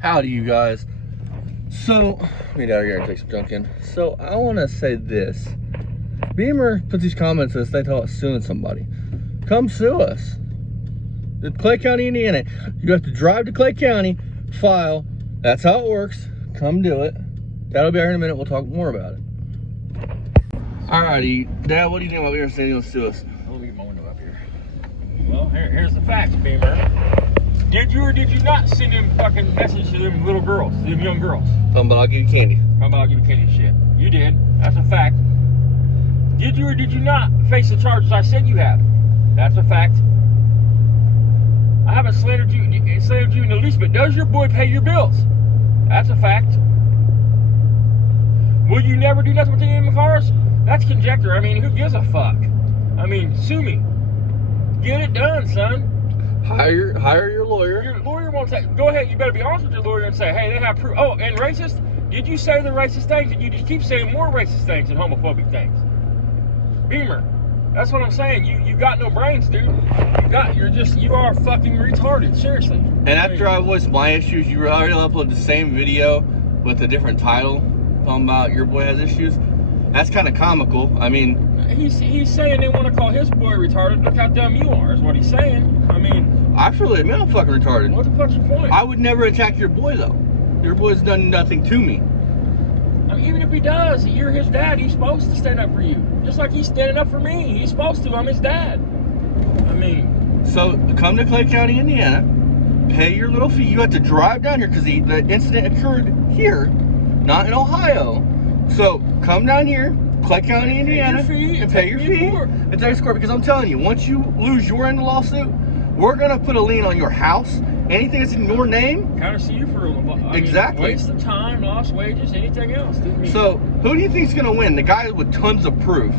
Howdy, you guys. So, let me get out here and take some junk in. So, I want to say this. Beamer puts these comments that they tell us suing somebody. Come sue us. In Clay County, Indiana. You have to drive to Clay County, file. That's how it works. Come do it. That'll be out here in a minute. We'll talk more about it. Alrighty, Dad, what do you think about Beamer saying he'll sue us? Let me get my window up here. Well, here's the facts, Beamer. Did you or did you not send him fucking message to them little girls, to them young girls? Talking about I'll give you candy. How about I'll give you candy shit? You did. That's a fact. Did you or did you not face the charges I said you have? That's a fact. I haven't slandered you in the least, but does your boy pay your bills? That's a fact. Will you never do nothing with any of them cars? That's conjecture. I mean, who gives a fuck? I mean, sue me. Get it done, son. Hire your lawyer. Your lawyer won't say, go ahead, you better be honest with your lawyer and say, hey, they have proof. Oh, and racist? Did you say the racist things? And you just keep saying more racist things and homophobic things. Beamer, that's what I'm saying. You got no brains, dude. You are fucking retarded, seriously. And after I voiced my issues, you already uploaded the same video with a different title talking about your boy has issues. That's kind of comical. I mean, he's saying they want to call his boy retarded. Look how dumb you are, is what he's saying. I mean, I fully admit I'm fucking retarded. What the fuck's your point? I would never attack your boy, though. Your boy's done nothing to me. I mean, even if he does, you're his dad. He's supposed to stand up for you. Just like he's standing up for me. He's supposed to. I'm his dad. I mean. So, come to Clay County, Indiana. Pay your little fee. You have to drive down here because the incident occurred here, not in Ohio. So, come down here, Clay County, Indiana, and pay your fee and take a score. Because I'm telling you, once you lose your end of the lawsuit, we're going to put a lien on your house. Anything that's in your name. Kind of see you for exactly. Waste of time, lost wages, anything else. So, who do you think is going to win? The guy with tons of proof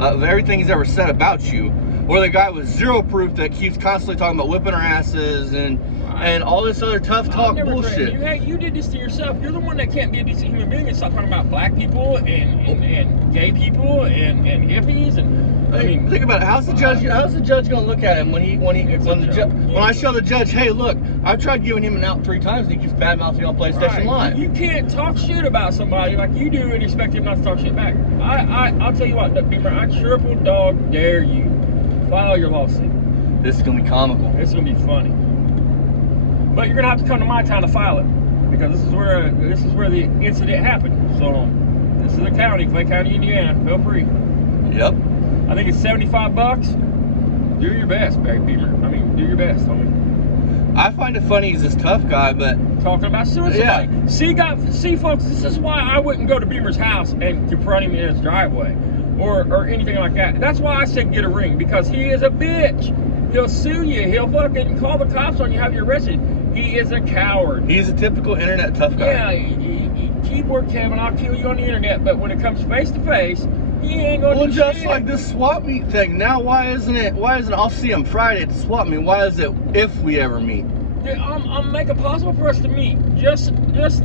of everything he's ever said about you, or the guy with zero proof that keeps constantly talking about whipping our asses and all this other tough talk bullshit? You did this to yourself. You're the one that can't be a decent human being and stop talking about black people and gay people and hippies and. I mean, think about it. How's the judge gonna look at him when I show the judge, hey, look, I've tried giving him an out 3 times and he keeps bad mouthing on PlayStation Live. You can't talk shit about somebody like you do and expect him not to talk shit back. I'll tell you what, Beamer, I triple dog dare you. File your lawsuit. This is gonna be comical. It's gonna be funny. But you're gonna have to come to my town to file it because this is where the incident happened. So this is the county, Clay County, Indiana. Feel free. Yep. I think it's $75. Do your best, Barry Beamer. I mean, do your best, homie. I find it funny he's this tough guy, but talking about suing somebody. Yeah. See, folks, this is why I wouldn't go to Beamer's house and confront him in his driveway or anything like that. That's why I said get a ring, because he is a bitch. He'll sue you. He'll fucking call the cops on you, have you arrested. He is a coward. He's a typical internet tough guy. Yeah, keyboard Kevin, I'll kill you on the internet, but when it comes face to face, he ain't gonna do just shit. Like this swap meet thing. Now, why isn't I'll see him Friday at the swap meet? Why is it if we ever meet? Dude, I'll make it possible for us to meet. Just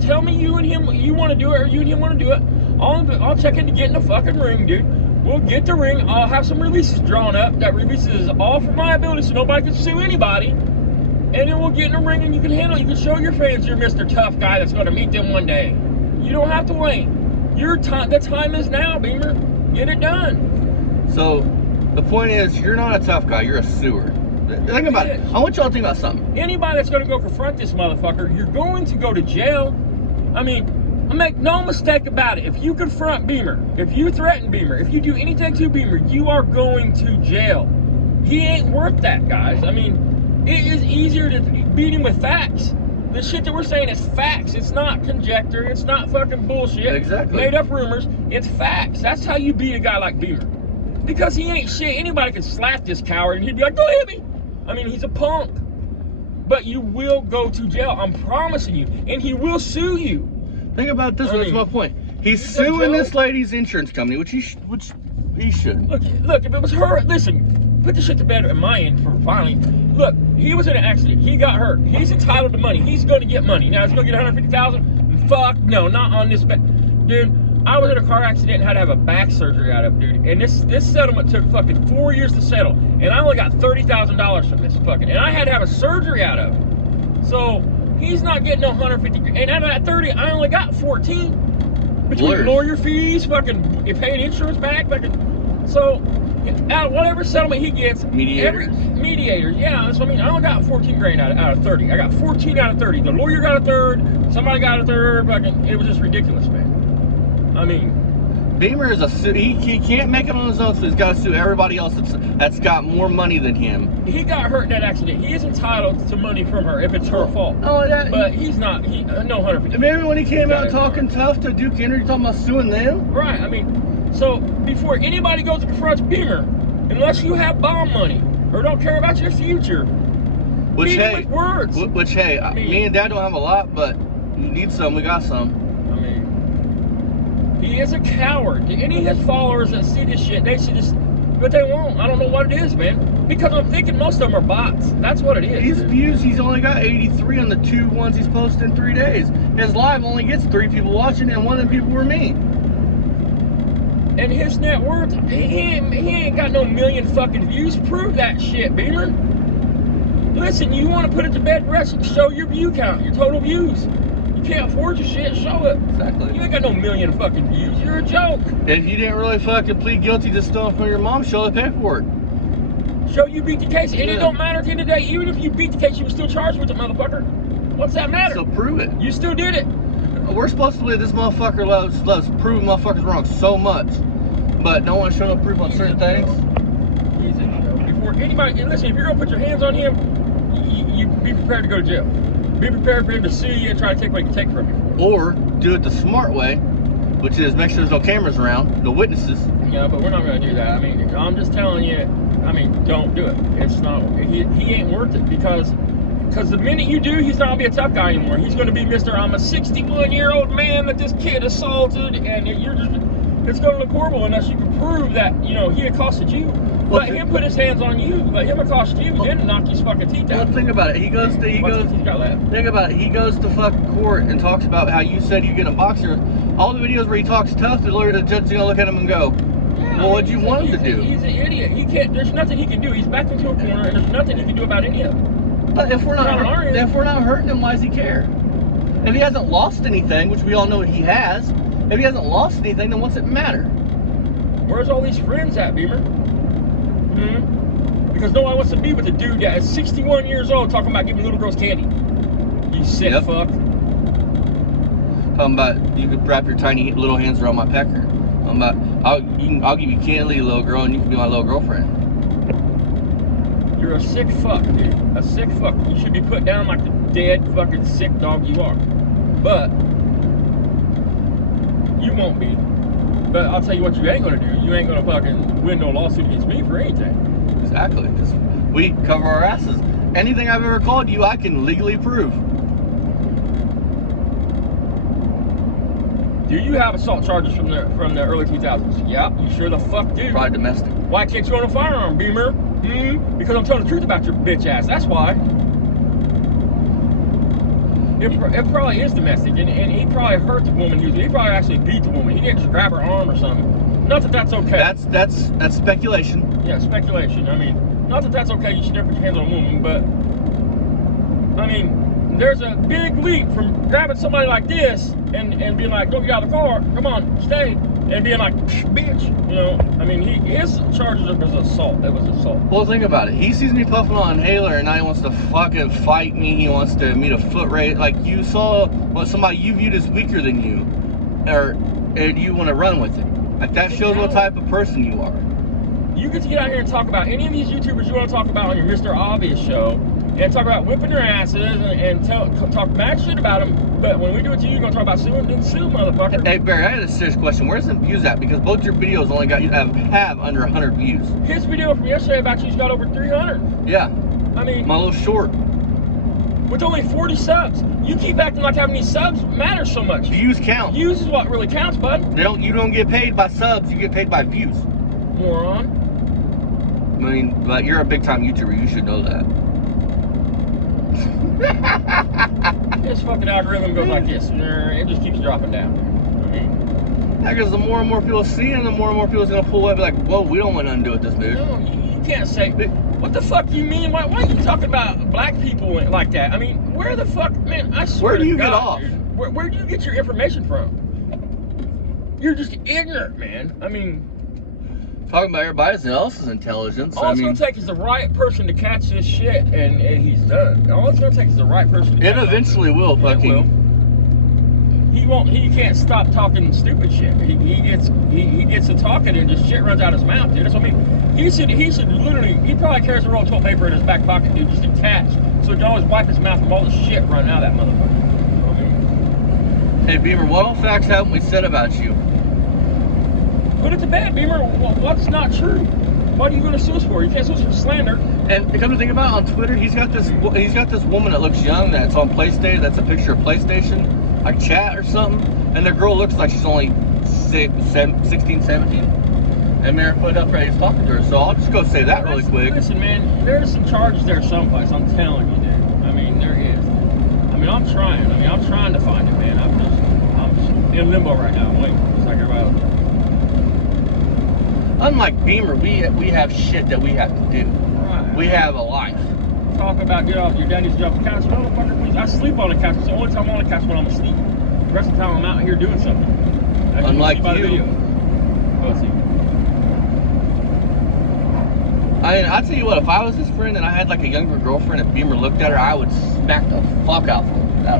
tell me you and him you want to do it, or you and him want to do it. I'll check in to get in the fucking ring, dude. We'll get the ring. I'll have some releases drawn up. That releases all for my ability, so nobody can sue anybody. And then we'll get in the ring, and you can handle it. You can show your fans you're Mr. Tough Guy that's going to meet them one day. You don't have to wait. The time is now, Beamer. Get it done. So, the point is, you're not a tough guy. You're a sewer. Think about it. I want y'all to think about something. Anybody that's going to go confront this motherfucker, you're going to go to jail. I mean, make no mistake about it. If you confront Beamer, if you threaten Beamer, if you do anything to Beamer, you are going to jail. He ain't worth that, guys. I mean, it is easier to beat him with facts. The shit that we're saying is facts. It's not conjecture. It's not fucking bullshit. Exactly. Made up rumors. It's facts. That's how you beat a guy like Beamer. Because he ain't shit. Anybody can slap this coward and he'd be like, go hit me. I mean, he's a punk. But you will go to jail. I'm promising you. And he will sue you. Think about it this way. That's my point. He's suing this lady's insurance company, which he should. Look, if it was her, listen, put the shit to bed at my end for finally. Look, he was in an accident. He got hurt. He's entitled to money. He's going to get money. Now, he's going to get $150,000? Fuck no, not on this. Dude, I was in a car accident and had to have a back surgery out of, dude. And this settlement took fucking 4 years to settle. And I only got $30,000 from this fucking. And I had to have a surgery out of it. So, He's not getting no 150, and out of that 30, I only got 14 between Lawyers. lawyer fees, fucking paying insurance back, fucking. So out of whatever settlement he gets, mediators, yeah, that's what I mean. I only got 14 grand out of 30. I got 14 out of 30. The lawyer got a third, somebody got a third, fucking. It was just ridiculous, man. I mean, Beamer is he can't make it on his own, so he's got to sue everybody else that's got more money than him. he got hurt in that accident. He is entitled to money from her if it's her fault. Oh, that. But he's not. No 150. Remember when he came out talking tough to Duke Henry, talking about suing them? Right. I mean, so before anybody goes to confront Beamer, unless you have bond money or don't care about your future, Which beat him hey, with words. Me and Dad don't have a lot, but you need some, we got some. I mean, he is a coward. To any of his followers that see this shit, they see this, but they won't. I don't know what it is, man. Because I'm thinking most of them are bots. That's what it is. His views, he's only got 83 on the 2 ones he's posted in 3 days. His live only gets 3 people watching, and one of them people were me. And his net worth, he ain't got no million fucking views. Prove that shit, Beamer. Listen, you want to put it to bed rest, show your view count, your total views. You can't afford your shit, show it. Exactly. You ain't got no million fucking views. You're a joke. If you didn't really fucking plead guilty to stealing from your mom, show the paperwork. Show you beat the case. And Yeah. it don't matter at the end of the day. Even if you beat the case, you were still charged with it, motherfucker. What's that matter? So prove it. You still did it. We're supposed to believe this motherfucker loves proving motherfuckers wrong so much, but don't want to show no proof on certain things. Easy. Before anybody, and listen, if you're gonna put your hands on him, you be prepared to go to jail. Be prepared for him to sue you and try to take what he can take from you. Or do it the smart way, which is make sure there's no cameras around, no witnesses. Yeah, but we're not gonna do that. I mean, I'm just telling you. I mean, don't do it. It's not. He ain't worth it because the minute you do, he's not gonna be a tough guy anymore. He's gonna be Mr. I'm a 61-year-old man that this kid assaulted, and you're just. It's gonna look horrible unless you can prove that he accosted you. Let him put his hands on you. Let him accost you, then knock his fucking teeth out. Well, think about it. He goes. Think about it. He goes to fucking court and talks about how you said you get a boxer. All the videos where he talks tough, the lawyer, the judge's gonna look at him and go, Yeah, "Well, what'd you want him to do?" He's an idiot. He can't. There's nothing he can do. He's backed into a corner, and there's nothing he can do about any of it. But if we're not hurting him, why does he care? If he hasn't lost anything, which we all know he has, if he hasn't lost anything, then what's it matter? Where's all these friends at, Beamer? Because no one wants to be with a dude that is 61 years old talking about giving little girls candy. You sick fuck. Talking about you could wrap your tiny little hands around my pecker. I'm about I'll give you candy, little girl, and you can be my little girlfriend. You're a sick fuck, dude. A sick fuck. You should be put down like the dead fucking sick dog you are. But you won't be. But I'll tell you what you ain't gonna do. You ain't gonna fucking win no lawsuit against me for anything. Exactly. Because we cover our asses. Anything I've ever called you, I can legally prove. Do you have assault charges from the early 2000s? Yeah, you sure the fuck do. Probably domestic. Why can't you own a firearm, Beamer? Because I'm telling the truth about your bitch ass. That's why. It probably is domestic, and he probably hurt the woman. He probably actually beat the woman. He didn't just grab her arm or something. Not that that's okay. That's speculation. Yeah, speculation. I mean, not that that's okay. You should never put your hands on a woman, but I mean, there's a big leap from grabbing somebody like this and being like, "Don't get out of the car. Come on, stay," and being like, "Bitch," I mean, his charges was assault. It was assault. Well, think about it. He sees me puffing on an inhaler, and now he wants to fucking fight me. He wants to meet a foot race. Like you saw what somebody you viewed as weaker than you, and you want to run with it. Like that shows what type of person you are. You get to get out here and talk about any of these YouTubers you want to talk about on your Mr. Obvious show, and talk about whipping their asses and talk mad shit about them. But when we do it to you, you're gonna talk about suing, then sue, motherfucker. Hey Barry, I had a serious question. Where's the views at? Because both your videos only have under 100 views. His video from yesterday about you's got over 300. Yeah. I mean, my little short. With only 40 subs, you keep acting like having these subs matters so much. Views count. Views is what really counts, bud. You don't get paid by subs. You get paid by views. Moron. I mean, but you're a big time YouTuber. You should know that. This fucking algorithm goes like this. It just keeps dropping down. I mean, because the more and more people see it, the more and more people's gonna pull away and be like, whoa, we don't want nothing to do with this dude. No, you can't say. What the fuck you mean? Why are you talking about black people like that? I mean, where the fuck, man? I swear Where do to you God, get off? Dude, where do you get your information from? You're just ignorant, man. I mean, talking about everybody else's intelligence. All it's gonna take is the right person to catch this shit, and he's done. All it's gonna take is the right person. To it eventually will, fucking. It will. He won't. He can't stop talking stupid shit. He gets to talking and just shit runs out his mouth, dude. That's what I mean. He should literally. He probably carries a roll of toilet paper in his back pocket, dude, just attached, so he can always wipe his mouth from all the shit running out of that motherfucker. You know what I mean? Hey Beamer, what all facts haven't we said about you? Put it to bed, Beamer. What's not true? What are you going to sue us for? You can't sue us for slander. And come to think about it, on Twitter, he's got this woman that looks young that's on PlayStation. That's a picture of PlayStation, like chat or something. And the girl looks like she's only 16, 17. And Mary put it up there, he's talking to her. So I'll just go say that really quick. Listen, man, there's some charges there someplace. I'm telling you, dude. I mean, there is. I mean, I'm trying. I'm trying to find it, man. I'm just in limbo right now. I'm waiting, just like everybody else. Unlike Beamer, we have shit that we have to do. Right. We have a life. Talk about get off your daddy's job couch. Motherfucker, please. I sleep on the couch. It's the only time I'm on the couch when I'm asleep. The rest of the time I'm out here doing something. Unlike you. Pussy. I'll tell you what, if I was his friend and I had like a younger girlfriend and Beamer looked at her, I would smack the fuck out of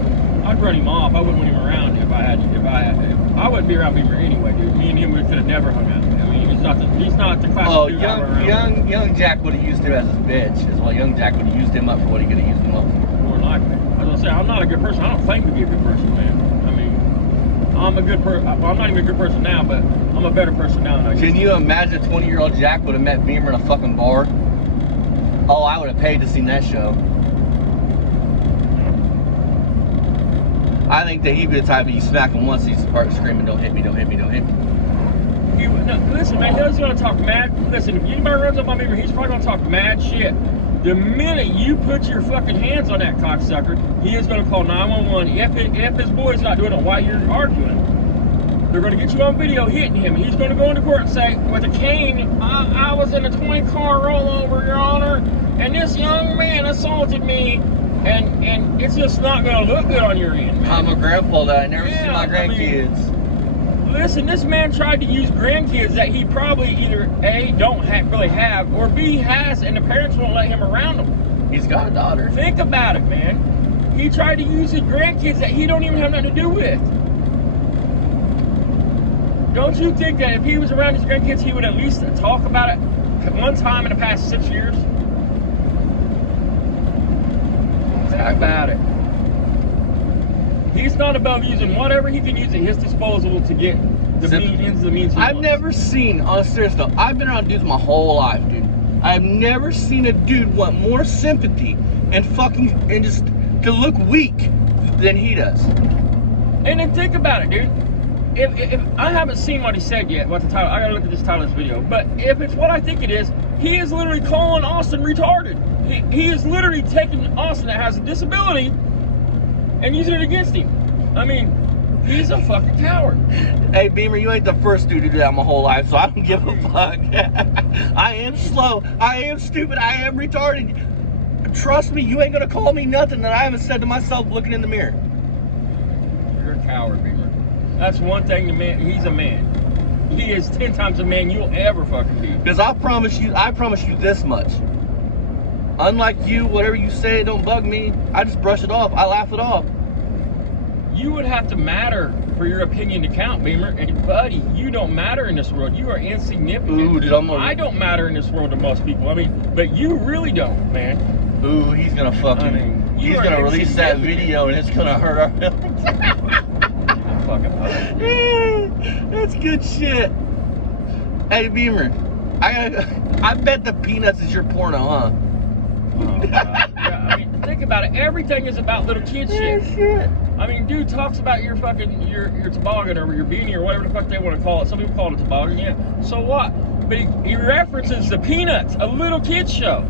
her. I'd run him off. I wouldn't want him around if I wouldn't be around Beamer anyway, dude. Me and him could have never hung out. I mean, he's not the class. Oh, young Jack would have used him as his bitch. Is what young Jack would have used him up for what he could have used him up for. More likely. As I say, I'm not a good person. I don't claim to be a good person, man. I mean, I'm a good person. Well, I'm not even a good person now, but I'm a better person now than I used to. Can you imagine 20-year-old Jack would have met Beamer in a fucking bar? Oh, I would have paid to see that show. I think that he'd be the type of you smack him once, he'd start screaming, "Don't hit me, don't hit me, don't hit me." Listen, man, he's gonna talk mad. Listen, if anybody runs up on Beamer, he's probably gonna talk mad shit. The minute you put your fucking hands on that cocksucker, he is gonna call 911. If his boy's not doing it while you're arguing, they're gonna get you on video hitting him. He's gonna go into court and say, with a cane, I was in a 20-car rollover, Your Honor, and this young man assaulted me. And it's just not gonna look good on your end, man. I'm a grandpa that I never see my grandkids. Listen, this man tried to use grandkids that he probably either A, don't really have, or B, has, and the parents won't let him around them. He's got a daughter. Think about it, man. He tried to use his grandkids that he don't even have nothing to do with. Don't you think that if he was around his grandkids, he would at least talk about it one time in the past 6 years? Think about it. He's not above using whatever he can use at his disposal to get the means he I've wants. never seen, on a serious note, I've been around dudes my whole life, dude. I've never seen a dude want more sympathy and just to look weak than he does. And then think about it, dude. If I haven't seen what he said yet, what the title, I gotta look at this title of this video. But if it's what I think it is, he is literally calling Austin retarded. He is literally taking Austin that has a disability and using it against him. I mean, he's a fucking coward. Hey, Beamer, you ain't the first dude to do that my whole life, so I don't give a fuck. I am slow. I am stupid. I am retarded. Trust me, you ain't gonna call me nothing that I haven't said to myself looking in the mirror. You're a coward, Beamer. That's one thing, the man, he's a man. He is 10 times a man you'll ever fucking be. Because I promise you this much. Unlike you, whatever you say, don't bug me. I just brush it off. I laugh it off. You would have to matter for your opinion to count, Beamer. And buddy, you don't matter in this world. You are insignificant. Ooh, dude, I don't matter in this world to most people. I mean, but you really don't, man. Ooh, he's gonna fucking, he's gonna release that video and it's gonna hurt our feelings. That's good shit. Hey, Beamer, I bet the peanuts is your porno, huh? Oh, yeah, I mean, think about it. Everything is about little kid shit. I mean, dude talks about your fucking your toboggan or your beanie or whatever the fuck they want to call it. Some people call it a toboggan, yeah. So what? But he references the Peanuts, a little kid show.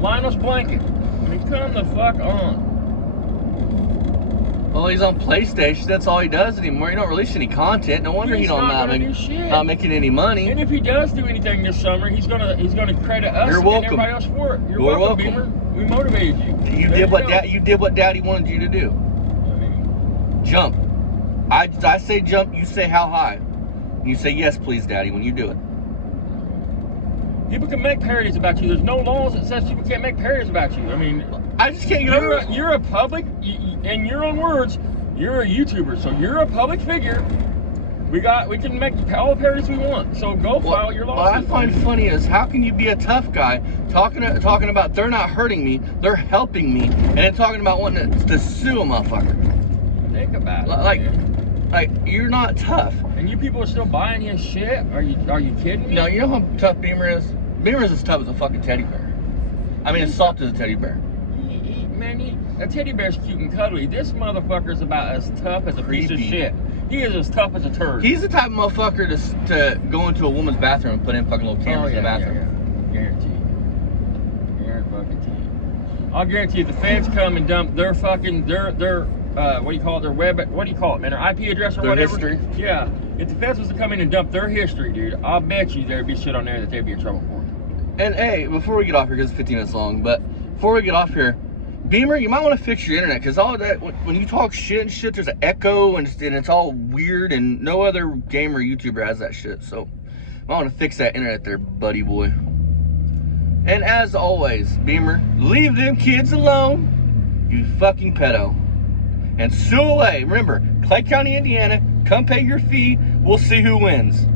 Linus Blanket. I mean, come the fuck on. Well, he's on PlayStation. That's all he does anymore. He don't release any content. No wonder He's not making any money. And if he does do anything this summer, he's gonna credit us You're and welcome. everybody else for it. You're You're welcome, Beamer. We motivated you. You did what Daddy wanted you to do. I mean, Jump. I say jump. You say how high. You say yes, please, Daddy, when you do it. people can make parodies about you. There's no laws that says people can't make parodies about you. I mean, I just can't. You're a public, in your own words, you're a YouTuber, so you're a public figure. We can make all the parodies we want. So go file your lawsuit. What I find funny is how can you be a tough guy talking about they're not hurting me, they're helping me, and then talking about wanting to sue a motherfucker. Think about it. Like you're not tough. And you people are still buying his shit? Are you kidding me? No, you know how tough Beamer is? Beamer is as tough as a fucking teddy bear. I mean, as soft as a teddy bear. A teddy bear's cute and cuddly. This motherfucker's about as tough as a piece of shit. He is as tough as a turd. He's the type of motherfucker to go into a woman's bathroom and put in fucking little cameras in the bathroom. Yeah. Guaranteed. I'll guarantee you the feds come and dump their fucking their what do you call it? Their web, what do you call it, man? Their IP address or their whatever. History. Yeah. If the feds was to come in and dump their history, dude, I'll bet you there'd be shit on there that they'd be in trouble for. And hey, before we get off here, because it's 15 minutes long, but before we get off here, Beamer, you might want to fix your internet, because all that, when you talk shit and shit, there's an echo, and it's all weird, and no other gamer YouTuber has that shit, so I want to fix that internet there, buddy boy. And as always, Beamer, leave them kids alone, you fucking pedo. And sue away. Remember, Clay County, Indiana, come pay your fee, we'll see who wins.